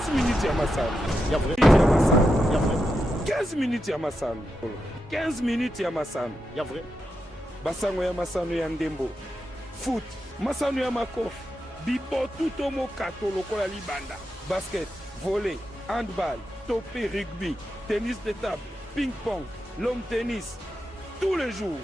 15 minutes ya masano. Ya vrai. Ya masano. Ya vrai. 15 minutes ya masano. 15 minutes ya masano. Ya vrai. Basango ya masano ya ndembo. Foot. Masano ya makofi. Bipotu tomo kato lokola libanda. Basket. Volley. Handball. Topé rugby. Tennis de table. Ping-pong. Long tennis. Tous les jours.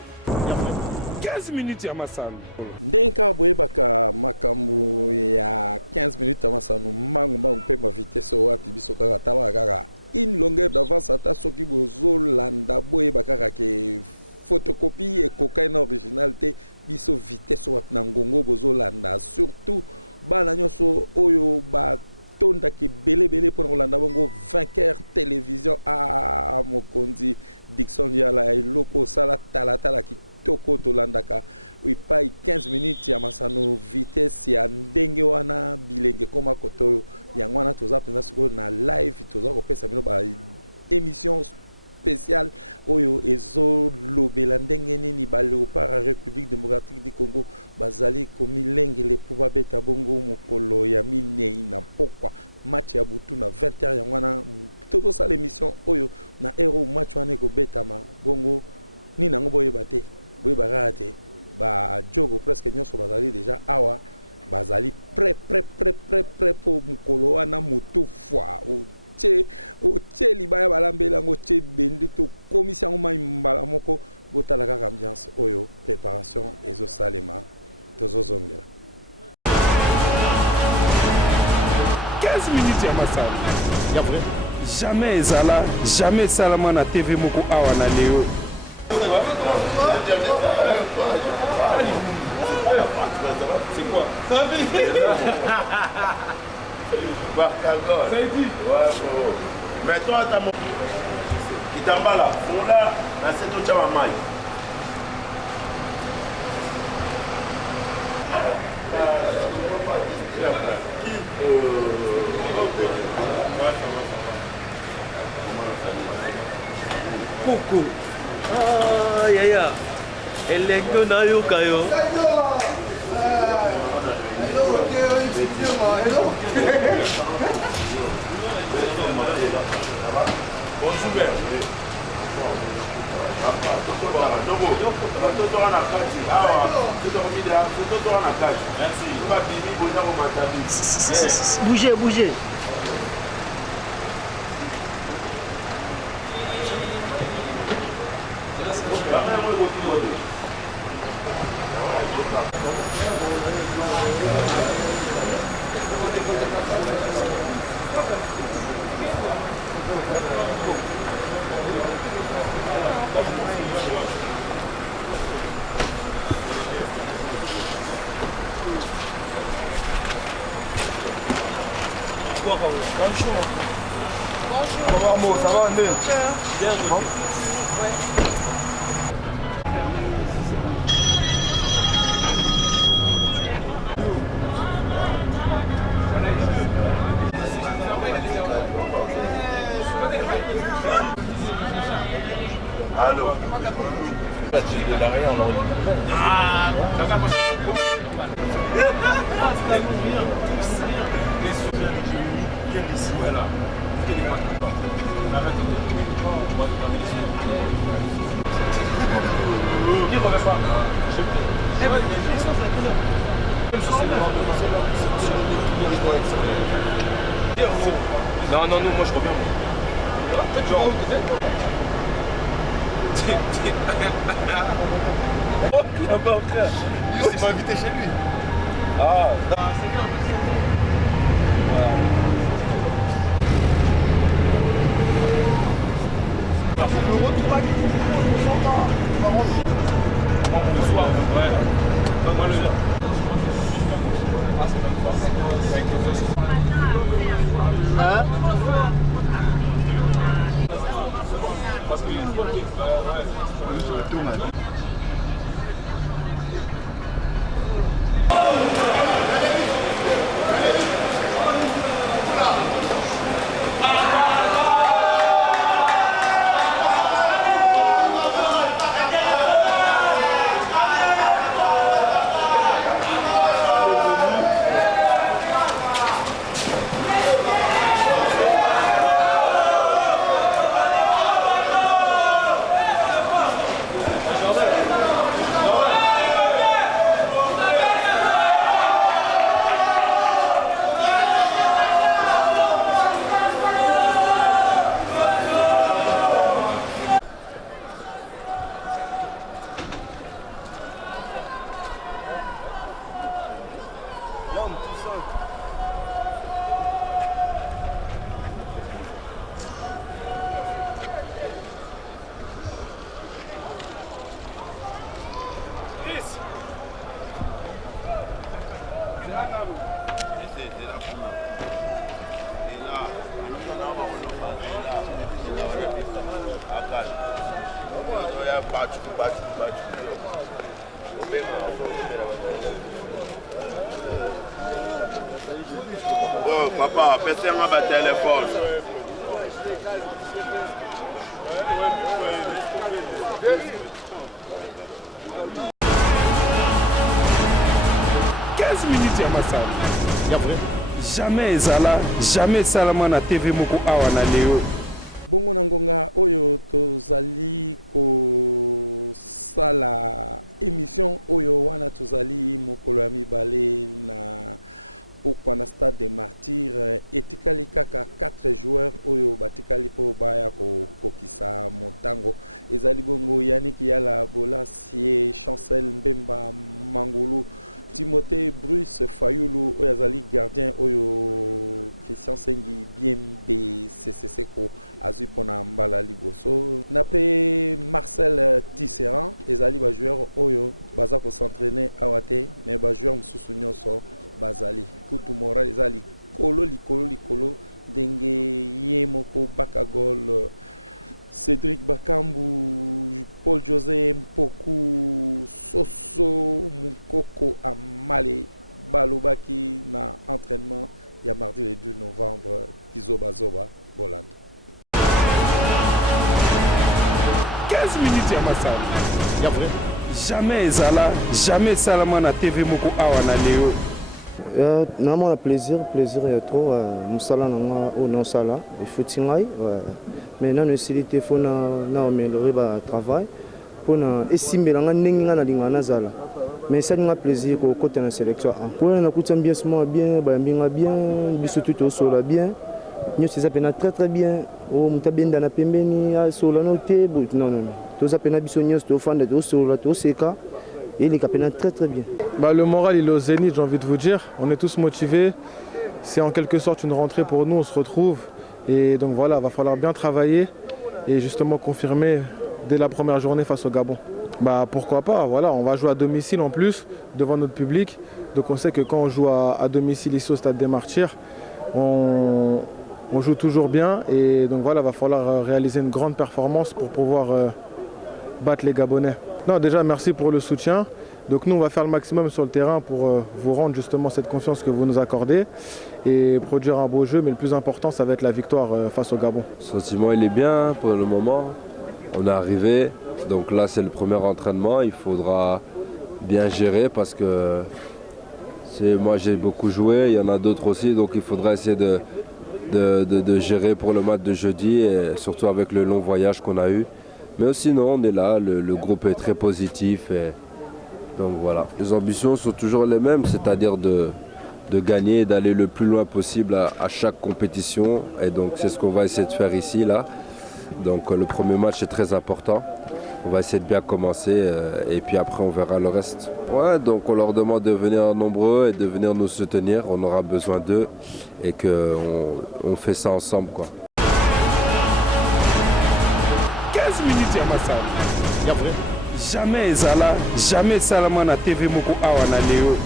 Ya vrai. 15 minutes ya masano. Ndenka boyebaka makambo ya 15 minutes ya masano mangu pe ma vitesse wapi biso kaka tala kaka une longueur d'avance ata soki bozolanda boyebaka kaka ke photocopie et cocaïne originalité biso vitesse wapi na ngongo bozolanda surtout bana nyonso oyo ba tonda ki belé pour kolanda bongo vainqueur télévision a mokonzi Dixon Yala loko sala tala ki toko tolandaka wipai 15 minutes ya masano vitesse ya ndenge wana bilenge koma koto yango wana toza penza siko na live toza kopesa bino ba émission spéciale oyo ezo lobela ndenge nini ba léopard République démocratique du Congo bazali komilengele pour babeta bongo mokolo ya minei na pokwa match ya butu na 20h yango wana toto sala émission oyo na hero match wana ko betama bongo ni nango boyeba te boyeba te ba jogo presque nyonso bazali déjà awa bazali prêt pour mokolo wana mutu fois otie libaya balambela ngo tie bendi to commission yango mai mbala moko botala kaka ambiance oyo préparation ezosalema tozozongela 15 minutes ya masala ya vrai jamais ezala jamais salama na TV moko awa na leo. C'est quoi? Ça dit? Ouais, mais toi, t'as mon. Qui t'en bas là? On l'a, dans cette autre maille. Coco. Ah, yaya. Elengo na yo kayo. Bougez, bougez. Bonjour. Bonjour. Ça va, André? Bien. Ouais. Allô. De la rien, on l'aurait dit. Ah, voilà. Qui revient pas? Non, moi je reviens. Genre, oh, il a pas frère. Il m'a invité chez lui. Ah, c'est bien. Voilà. Le retour à Guy, le soir, ouais. Moi le verre. Ah, c'est même pas. hein? Parce que ouais. Tout mal. ensemble, tout ça. Oh, papa, fais-moi un téléphone. Minutes ya masano ya vrai jamais ezala jamais salama na TV moko awa na leo bongo na ngonga oyo tozali kosala émission oyo wana tozali mokolo ya mibale na pokwa na stade des martyrs etikali kaka 4 joueurs oyo batikali po baya kokisa motango ezali bongo Yannick Yala Bolasie Chancel Mbemba Mangolu Timothée Bruce Fayulu Oyazali gardien Oyo Christian Sengi Biembe CCC Azui Pona Mbala Liboso Nape Marcel Tisserand Ezali ba joueur Oyo Baza ko s'entraîner awate mais ba joueur Msusu Nyoso Bazali Kutu Moral Ezali Likolo Denge Yemoko Bakagol Cédric Bakambu, Paul José Mpoku, Soso Mukoko Amale Balobaki na entraînement il y a mardi le 2 novembre Kizoba Zoba Bolando. 15 minutes ya masano. Ya vrai. Jamais ezala, jamais salama na TV moko awa na leo. Normalement, le plaisir est trop. Moussala n'a pas non sala, il faut tingai. Mais non, il faut améliorer le travail pour estimer la n'inga na linga na zala. Mais ça n'a plaisir qu'au côté de la sélection. Pour la coûte bien, bien, bien, biso tout au sol bien. Nous c'est ça très très bien. Oh, mutabien dans la pembeni, sol noté. Non. Tout ça pena biso nyos to fan de sol to seka. Et il est très très bien. Le moral il est au zénith, j'ai envie de vous dire. On est tous motivés. C'est en quelque sorte une rentrée pour nous, on se retrouve. Et donc voilà, il va falloir bien travailler et justement confirmer dès la première journée face au Gabon. Pourquoi pas, voilà, on va jouer à domicile en plus, devant notre public. Donc on sait que quand on joue à domicile ici au Stade des Martyrs, on joue toujours bien. Et donc voilà, il va falloir réaliser une grande performance pour pouvoir battre les Gabonais. Non, déjà merci pour le soutien. Donc nous on va faire le maximum sur le terrain pour vous rendre justement cette confiance que vous nous accordez et produire un beau jeu, mais le plus important ça va être la victoire face au Gabon. Le sentiment il est bien pour le moment, on est arrivé, donc là c'est le premier entraînement, il faudra bien gérer parce que moi j'ai beaucoup joué, il y en a d'autres aussi, donc il faudra essayer de gérer pour le match de jeudi et surtout avec le long voyage qu'on a eu. Mais sinon on est là, le groupe est très positif. Donc voilà, les ambitions sont toujours les mêmes, c'est-à-dire de gagner et d'aller le plus loin possible à chaque compétition. Et donc c'est ce qu'on va essayer de faire ici, là. Donc le premier match est très important. On va essayer de bien commencer et puis après on verra le reste. Ouais, donc on leur demande de venir nombreux et de venir nous soutenir. On aura besoin d'eux et qu'on fait ça ensemble, quoi. 15 minutes ya masano. Ya vrai. Jamais ezala, jamais salama na TV moko awa na leo.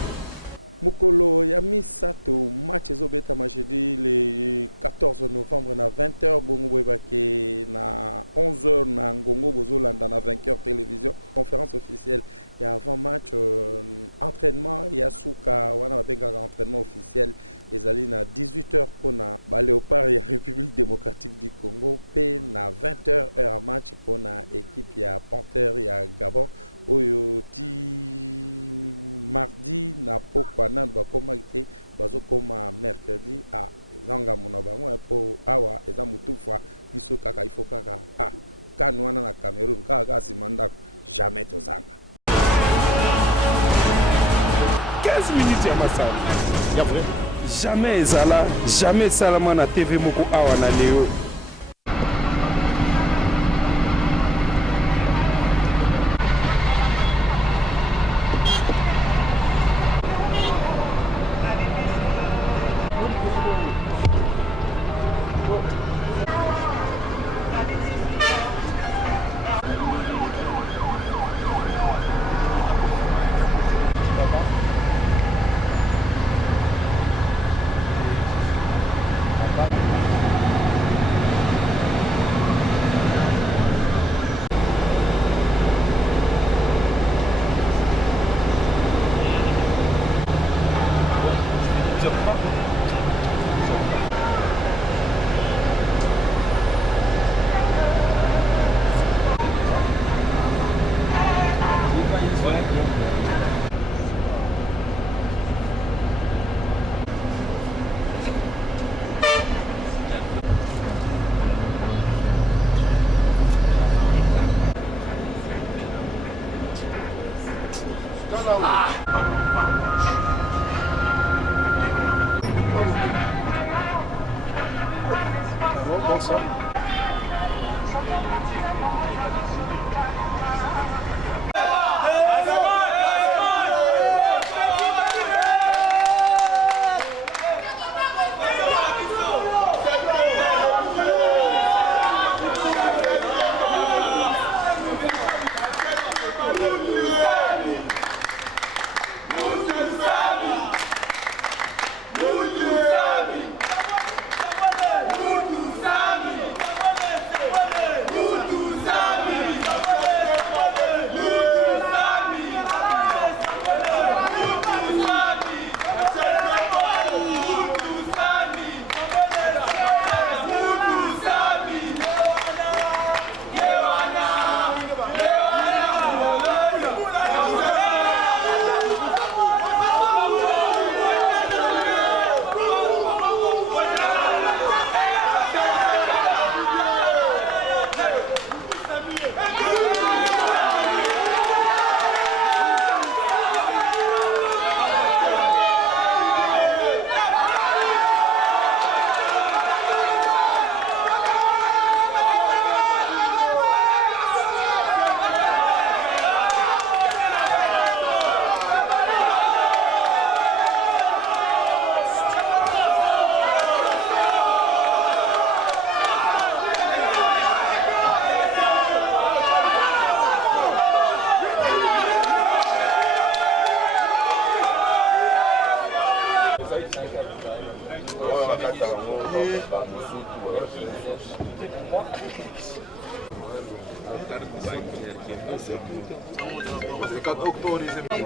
Mukolo ya misato match ezobeta jeudi le 14 novembre na 20h bongo boyebake na 11h na ngongo bozolanda na 20h télévision conférence officielle ya avant match entraînement ya suka wana babengaka entraînement officiel ezali na 18h pona ba Léopard ya République démocratique du Congo pe na 20h heure à match pona équipe ya Panther ya Gabon oyo ti mardi na pokwa nanu bakoma te bazokoma mercredi zanga mona bango po awa eza mutufa biso kaka ifo kaka kanu wana na Cameroun kaka simandako jamais tozanga 15 minutes ya masano ya vrai jamais ezala jamais salama na TV moko awa na leo. pas.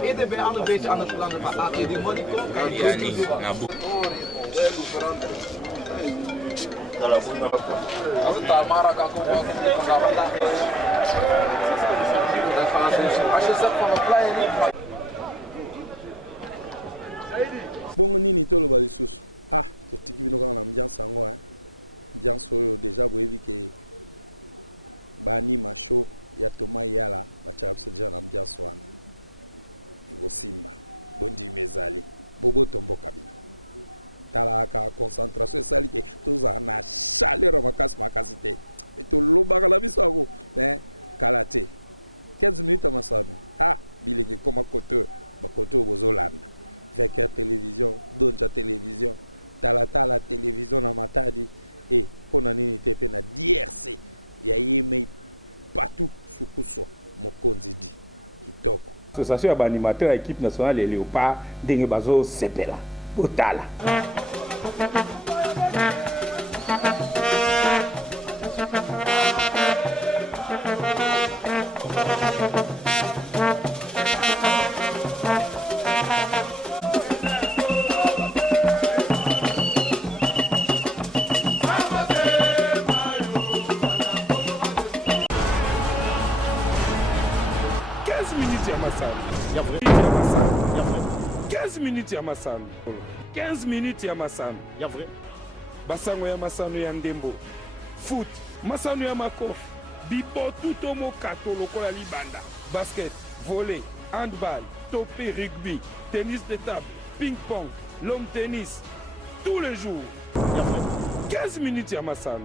Eerder ben je al een beetje aan het plannen van als je die money komt, kan je eerst niet Als het daar Mara kan komen, dan kom ik vandaag. Dan gaan ze zien. Als je zegt van een klein niet. Bongo nini tolo ba lisusu. Ah, to tiki bino kaka na ambiance yango hein. Ambiance oyo déjà boyebi ke ba anima show ya Thomas Yala batiaka biso déjà na ambiance wana. Ekosimba bondima ezali bobo tomboka bino. Talaka concentration esali ke tozala na chaleur makasi te. Tolobaka na biso yango kala te. 15 minutes amasano. Ah, bilenge koma koto bakoto bozolanda. Veker télévision, Donja télévision, Talatala télévision na matadi et pona nini te pe na DRC ya yemei partout sukuso mokonzi di kitoko. Association ya animateur ya équipe nationale ya Léopard ndenge bazo sepela. Botala. Il y a 15 minutes ya masano. 15 minutes ya masano. Ya vrai. Basango ya masano ya ndembo. Foot, masano ya makofi. Bipo tuto mo katolo kola libanda. Basket, volley, handball, topé, rugby, tennis de table, ping-pong, long tennis. Tous les jours. 15 minutes ya masano.